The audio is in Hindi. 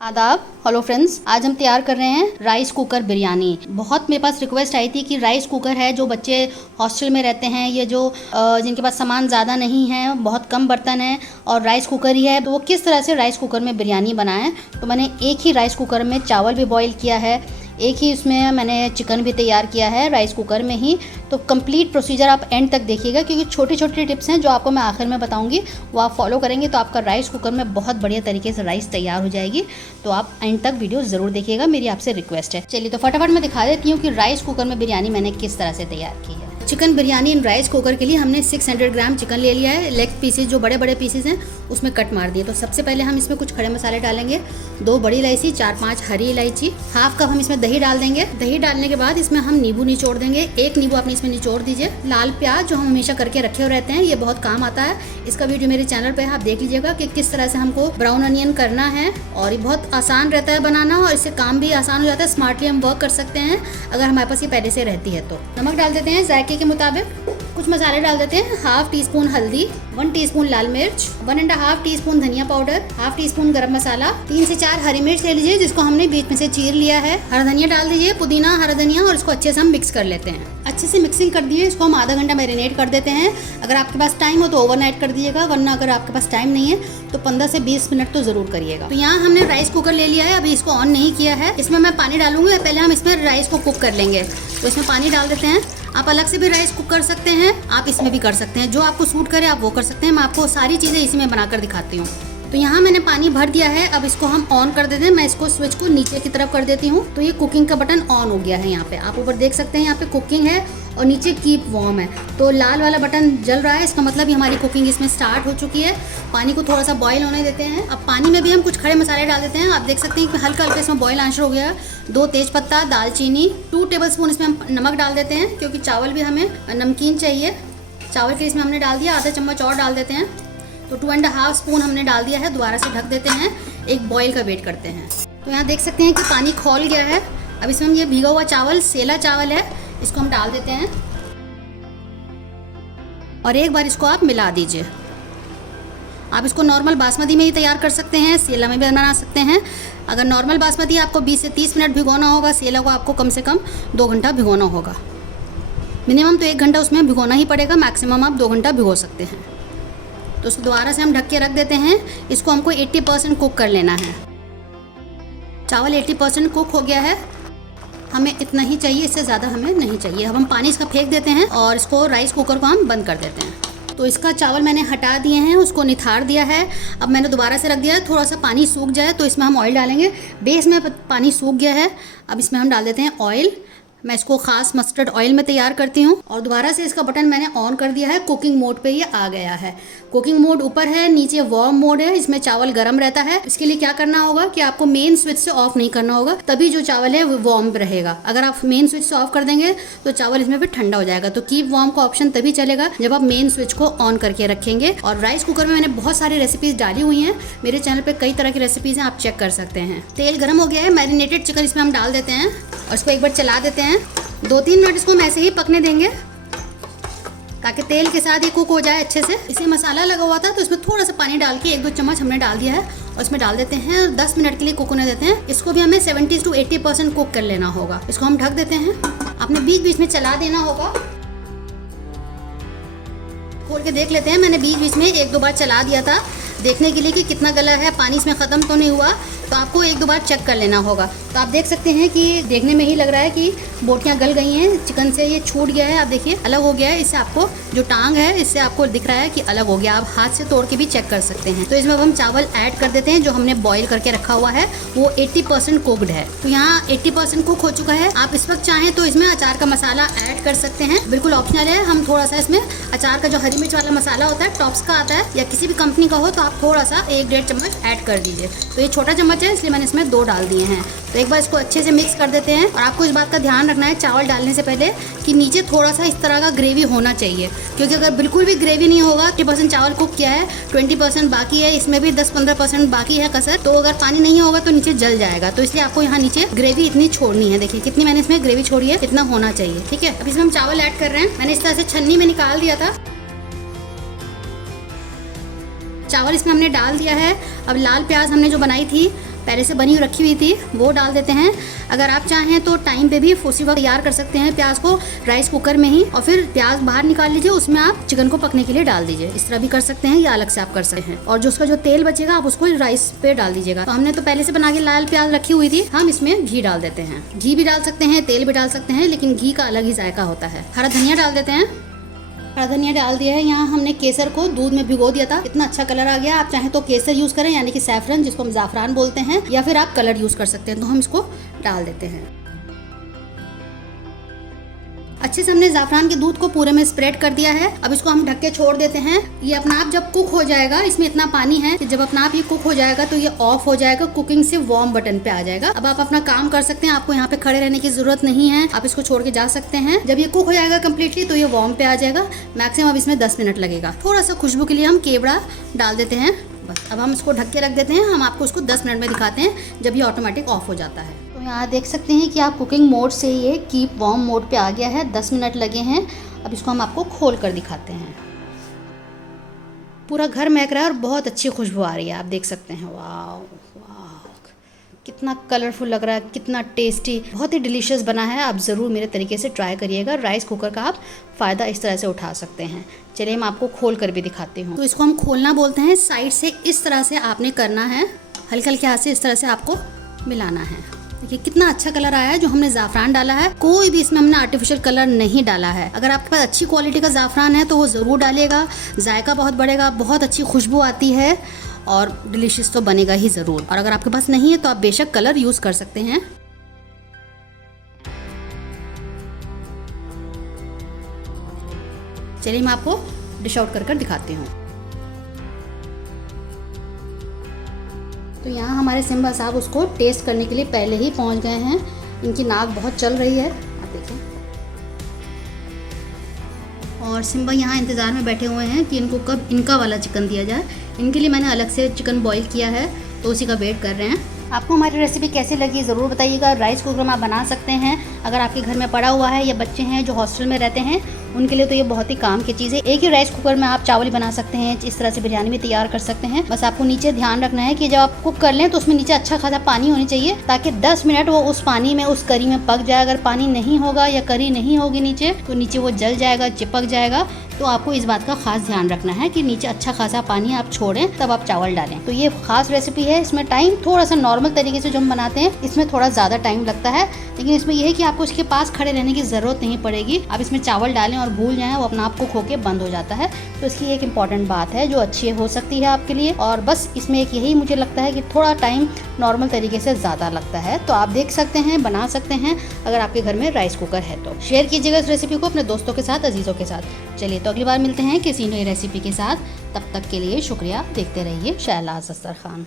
आदाब। हेलो फ्रेंड्स, आज हम तैयार कर रहे हैं राइस कुकर बिरयानी। बहुत मेरे पास रिक्वेस्ट आई थी कि राइस कुकर है, जो बच्चे हॉस्टल में रहते हैं, ये जो जिनके पास सामान ज़्यादा नहीं है, बहुत कम बर्तन है और राइस कुकर ही है, तो वो किस तरह से राइस कुकर में बिरयानी बनाएं। तो मैंने एक ही राइस कुकर में चावल भी बॉईल किया है, एक ही इसमें मैंने चिकन भी तैयार किया है राइस कुकर में ही। तो कंप्लीट प्रोसीजर आप एंड तक देखिएगा, क्योंकि छोटी छोटी टिप्स हैं जो आपको मैं आखिर में बताऊंगी, वो आप फॉलो करेंगे तो आपका राइस कुकर में बहुत बढ़िया तरीके से राइस तैयार हो जाएगी। तो आप एंड तक वीडियो ज़रूर देखिएगा, मेरी आपसे रिक्वेस्ट है। चलिए तो फटाफट मैं दिखा देती हूँ कि राइस कुकर में बिरयानी मैंने किस तरह से तैयार की है। Chicken biryani in rice cooker के लिए हमने 600 ग्राम चिकन ले लिया है। लेग पीसेस जो बड़े बड़े पीसेस हैं उसमें कट मार दिए। तो सबसे पहले हम इसमें कुछ खड़े मसाले डालेंगे, 2 बड़ी इलायची, 4-5 हरी इलायची, हाफ कप हम इसमें दही डाल देंगे। दही डालने के बाद इसमें हम नींबू निचोड़ देंगे, 1 नींबू आपने इसमें निचोड़ दीजिए। लाल प्याज जो हम हमेशा करके रखे हुए रहते हैं, ये बहुत काम आता है, इसका वीडियो मेरे चैनल पर आप देख लीजिएगा कि किस तरह से हमको ब्राउन अनियन करना है। और ये बहुत आसान रहता है बनाना और इससे काम भी आसान हो जाता है, स्मार्टली हम वर्क कर सकते हैं अगर हमारे पास ये पहले से रहती है। तो नमक डाल देते हैं जायके के मुताबिक। कुछ मसाले डाल देते हैं, हाफ टी स्पून हल्दी, 1 टीस्पून लाल मिर्च, 1.5 टीस्पून धनिया पाउडर, हाफ टी स्पून गरम मसाला, 3 से 4 हरी मिर्च ले लीजिए जिसको हमने बीच में से चीर लिया है। हरा धनिया डाल दीजिए, पुदीना, हरा धनिया, और इसको अच्छे से हम मिक्स कर लेते हैं। अच्छे से मिक्सिंग कर दिए, इसको हम आधा घंटा मैरिनेट कर देते हैं। अगर आपके पास टाइम हो तो ओवरनाइट कर दीजिएगा, वरना अगर आपके पास टाइम नहीं है तो 15 से 20 मिनट तो ज़रूर करिएगा। तो यहाँ हमने राइस कुकर ले लिया है, अभी इसको ऑन नहीं किया है। इसमें मैं पानी डालूंगी, पहले हम इसमें राइस को कुक कर लेंगे। तो इसमें पानी डाल देते हैं। आप अलग से भी राइस कुक कर सकते हैं, आप इसमें भी कर सकते हैं, जो आपको सूट करे आप वो कर सकते हैं। मैं आपको सारी चीज़ें इसी में बनाकर दिखाती हूँ। तो यहाँ मैंने पानी भर दिया है, अब इसको हम ऑन कर देते हैं। मैं इसको स्विच को नीचे की तरफ कर देती हूँ, तो ये कुकिंग का बटन ऑन हो गया है। यहाँ पे आप ऊपर देख सकते हैं, यहाँ पे कुकिंग है और नीचे कीप वार्म है। तो लाल वाला बटन जल रहा है, इसका मतलब ही हमारी कुकिंग इसमें स्टार्ट हो चुकी है। पानी को थोड़ा सा बॉईल होने देते हैं। अब पानी में भी हम कुछ खड़े मसाले डाल देते हैं। आप देख सकते हैं कि हल्का हल्का इसमें बॉईल आंसर हो गया है। 2 तेज़पत्ता, दालचीनी, 2 टेबलस्पून इसमें हम नमक डाल देते हैं, क्योंकि चावल भी हमें नमकीन चाहिए। चावल के इसमें हमने डाल दिया, आधा चम्मच और डाल देते हैं। तो 2.5 स्पून हमने डाल दिया है। दोबारा से ढक देते हैं, एक बॉईल का वेट करते हैं। तो यहाँ देख सकते हैं कि पानी खौल गया है। अब इसमें हम ये भीगा हुआ चावल, सेला चावल है, इसको हम डाल देते हैं और एक बार इसको आप मिला दीजिए। आप इसको नॉर्मल बासमती में ही तैयार कर सकते हैं, सेला में भी बना सकते हैं। अगर नॉर्मल बासमती आपको 20 से 30 मिनट भिगोना होगा, सेला को आपको कम से कम 2 घंटा भिगोना होगा। मिनिमम तो 1 घंटा उसमें भिगोना ही पड़ेगा, मैक्सिमम आप 2 घंटा भिगो सकते हैं। तो उसको दोबारा से हम ढक के रख देते हैं। इसको हमको 80% कुक कर लेना है। चावल 80% कुक हो गया है, हमें इतना ही चाहिए, इससे ज़्यादा हमें नहीं चाहिए। अब हम पानी इसका फेंक देते हैं और इसको राइस कुकर को हम बंद कर देते हैं। तो इसका चावल मैंने हटा दिए हैं, उसको निथार दिया है। अब मैंने दोबारा से रख दिया है, थोड़ा सा पानी सूख जाए तो इसमें हम ऑयल डालेंगे। बेस में पानी सूख गया है, अब इसमें हम डाल देते हैं ऑयल। मैं इसको खास मस्टर्ड ऑयल में तैयार करती हूँ। और दोबारा से इसका बटन मैंने ऑन कर दिया है, कुकिंग मोड पे ये आ गया है। कुकिंग मोड ऊपर है, नीचे वार्म मोड है, इसमें चावल गर्म रहता है। इसके लिए क्या करना होगा कि आपको मेन स्विच से ऑफ नहीं करना होगा, तभी जो चावल है वो वार्म रहेगा। अगर आप मेन स्विच से ऑफ कर देंगे तो चावल इसमें फिर ठंडा हो जाएगा। तो कीप वार्म का ऑप्शन तभी चलेगा जब आप मेन स्विच को ऑन करके रखेंगे। और राइस कुकर में मैंने बहुत सारी रेसिपीज डाली हुई हैं, मेरे चैनल पर कई तरह की रेसिपीज हैं, आप चेक कर सकते हैं। तेल गर्म हो गया है, मैरिनेटेड चिकन इसमें हम डाल देते हैं और इसको एक बार चला देते हैं। 2-3 मिनट इसको हम ऐसे ही पकने देंगे ताकि तेल के साथ ये कुक हो जाए अच्छे से। इसे मसाला लगा हुआ था तो इसमें थोड़ा सा पानी डाल के 1-2 चम्मच हमने डाल दिया है और इसमें डाल देते हैं। 10 मिनट के लिए कुक होने देते हैं। इसको भी हमें 70 से 80% कुक कर लेना होगा। इसको हम ढक देते हैं, आपने बीच बीच में चला देना होगा। खोल के देख लेते हैं, मैंने बीच बीच में 1-2 बार चला दिया था देखने के लिए कि कितना गला है, पानी इसमें ख़त्म तो नहीं हुआ। तो आपको 1-2 बार चेक कर लेना होगा। तो आप देख सकते हैं कि देखने में ही लग रहा है कि बोटियाँ गल गई हैं, चिकन से ये छूट गया है। आप देखिए अलग हो गया है, इससे आपको जो टांग है इससे आपको दिख रहा है कि अलग हो गया। आप हाथ से तोड़ के भी चेक कर सकते हैं। तो इसमें अब हम चावल ऐड कर देते हैं, जो हमने बॉईल करके रखा हुआ है वो 80% कुकड है। तो यहाँ 80% कुक हो चुका है। आप इस वक्त चाहें तो इसमें अचार का मसाला ऐड कर सकते हैं, बिल्कुल ऑप्शनल है। हम थोड़ा सा इसमें अचार का जो हरी मिर्च वाला मसाला होता है, टॉप्स का आता है या किसी भी कंपनी का हो, तो आप थोड़ा सा 1-1.5 चम्मच ऐड कर दीजिए। तो ये छोटा चम्मच है इसलिए मैंने इसमें 2 डाल दिए हैं। तो एक बार इसको अच्छे से मिक्स कर देते हैं। और आपको इस बात का ध्यान रखना है चावल डालने से पहले कि नीचे थोड़ा सा इस तरह का ग्रेवी होना चाहिए, क्योंकि अगर बिल्कुल भी ग्रेवी नहीं होगा, 80% चावल कुक किया है, 20% बाकी है, इसमें भी 10-15% बाकी है कसर, तो अगर पानी नहीं होगा तो नीचे जल जाएगा। तो इसलिए आपको यहाँ नीचे ग्रेवी इतनी छोड़नी है। देखिए कितनी मैंने इसमें ग्रेवी छोड़ी है, इतना होना चाहिए। ठीक है, अब इसमें हम चावल ऐड कर रहे हैं। मैंने इस तरह से छन्नी में निकाल दिया था, चावल इसमें हमने डाल दिया है। अब लाल प्याज हमने जो बनाई थी पहले से बनी रखी हुई थी वो डाल देते हैं। अगर आप चाहें तो टाइम पे भी उसी वक्त तैयार कर सकते हैं प्याज को राइस कुकर में ही, और फिर प्याज बाहर निकाल लीजिए, उसमें आप चिकन को पकने के लिए डाल दीजिए। इस तरह भी कर सकते हैं या अलग से आप कर सकते हैं। और जो उसका जो तेल बचेगा आप उसको राइस पे डाल दीजिएगा। तो हमने तो पहले से बना के लाल प्याज रखी हुई थी, हम इसमें घी डाल देते हैं। घी भी डाल सकते हैं, तेल भी डाल सकते हैं, लेकिन घी का अलग ही जायका होता है। हरा धनिया डाल देते हैं। हरा धनिया डाल दिया है। यहाँ हमने केसर को दूध में भिगो दिया था, इतना अच्छा कलर आ गया। आप चाहें तो केसर यूज करें, यानी कि सैफरन जिसको हम ज़ाफ़रान बोलते हैं, या फिर आप कलर यूज कर सकते हैं। तो हम इसको डाल देते हैं। अच्छे से हमने ज़ाफ़रान के दूध को पूरे में स्प्रेड कर दिया है। अब इसको हम ढक के छोड़ देते हैं। ये अपना आप जब कुक हो जाएगा, इसमें इतना पानी है कि जब अपना आप ये कुक हो जाएगा तो ये ऑफ हो जाएगा, कुकिंग से वार्म बटन पे आ जाएगा। अब आप अपना काम कर सकते हैं, आपको यहाँ पे खड़े रहने की जरूरत नहीं है, आप इसको छोड़ के जा सकते हैं। जब ये कुक हो जाएगा कम्प्लीटली तो ये वार्म पे आ जाएगा। मैक्सिमम अब इसमें 10 मिनट लगेगा। थोड़ा सा खुशबू के लिए हम केवड़ा डाल देते हैं। बस अब हम इसको ढक के रख देते हैं। हम आपको इसको 10 मिनट में दिखाते हैं जब ये ऑटोमेटिक ऑफ हो जाता है। तो यहाँ देख सकते हैं कि आप कुकिंग मोड से ये कीप वार्म मोड पे आ गया है। 10 मिनट लगे हैं। अब इसको हम आपको खोल कर दिखाते हैं। पूरा घर महक रहा है और बहुत अच्छी खुशबू आ रही है, आप देख सकते हैं। वाह वाह, कितना कलरफुल लग रहा है, कितना टेस्टी, बहुत ही डिलीशियस बना है। आप ज़रूर मेरे तरीके से ट्राई करिएगा। राइस कुकर का आप फ़ायदा इस तरह से उठा सकते हैं। चलिए मैं आपको खोल कर भी दिखाती हूँ। तो इसको हम खोलना बोलते हैं। साइड से इस तरह से आपने करना है, हल्के हल्के हाथ से इस तरह से आपको मिलाना है। देखिए कितना अच्छा कलर आया है। जो हमने ज़ाफ़रान डाला है, कोई भी इसमें हमने आर्टिफिशियल कलर नहीं डाला है। अगर आपके पास अच्छी क्वालिटी का ज़ाफ़रान है तो वो ज़रूर डालिएगा, जायका बहुत बढ़ेगा, बहुत अच्छी खुशबू आती है और डिलीशियस तो बनेगा ही ज़रूर। और अगर आपके पास नहीं है तो आप बेशक कलर यूज़ कर सकते हैं। चलिए मैं आपको डिश आउट कर दिखाती हूँ। तो यहाँ हमारे सिम्बा साहब उसको टेस्ट करने के लिए पहले ही पहुँच गए हैं। इनकी नाक बहुत चल रही है, आप देखें। और सिम्बा यहाँ इंतज़ार में बैठे हुए हैं कि इनको कब इनका वाला चिकन दिया जाए। इनके लिए मैंने अलग से चिकन बॉईल किया है, तो उसी का वेट कर रहे हैं। आपको हमारी रेसिपी कैसी लगी ज़रूर बताइएगा। राइस कुकर में आप बना सकते हैं। अगर आपके घर में पड़ा हुआ है या बच्चे हैं जो हॉस्टल में रहते हैं, उनके लिए तो ये बहुत ही काम की चीज़ है। एक ही राइस कुकर में आप चावल बना सकते हैं, इस तरह से बिरयानी भी तैयार कर सकते हैं। बस आपको नीचे ध्यान रखना है कि जब आप कुक कर लें तो उसमें नीचे अच्छा खासा पानी होनी चाहिए, ताकि 10 मिनट वो उस पानी में, उस करी में पक जाए। अगर पानी नहीं होगा या करी नहीं होगी नीचे, तो नीचे वो जल जाएगा, चिपक जाएगा। तो आपको इस बात का खास ध्यान रखना है कि नीचे अच्छा खासा पानी आप छोड़ें, तब आप चावल डालें। तो ये खास रेसिपी है। इसमें टाइम थोड़ा सा नॉर्मल तरीके से जो हम बनाते हैं, इसमें थोड़ा ज़्यादा टाइम लगता है, लेकिन इसमें यह है कि आपको इसके पास खड़े रहने की ज़रूरत नहीं पड़ेगी। आप इसमें चावल डालें और भूल जाएं, वो अपना आप कुक होके बंद हो जाता है। तो इसकी एक इम्पॉर्टेंट बात है जो अच्छी हो सकती है आपके लिए। और बस इसमें एक यही मुझे लगता है कि थोड़ा टाइम नॉर्मल तरीके से ज़्यादा लगता है। तो आप देख सकते हैं, बना सकते हैं अगर आपके घर में राइस कुकर है तो। शेयर कीजिएगा इस रेसिपी को अपने दोस्तों के साथ, अजीज़ों के साथ। चलिए तो अगली बार मिलते हैं किसी नई रेसिपी के साथ। तब तक के लिए शुक्रिया। देखते रहिए शहनाज अख्तर खान।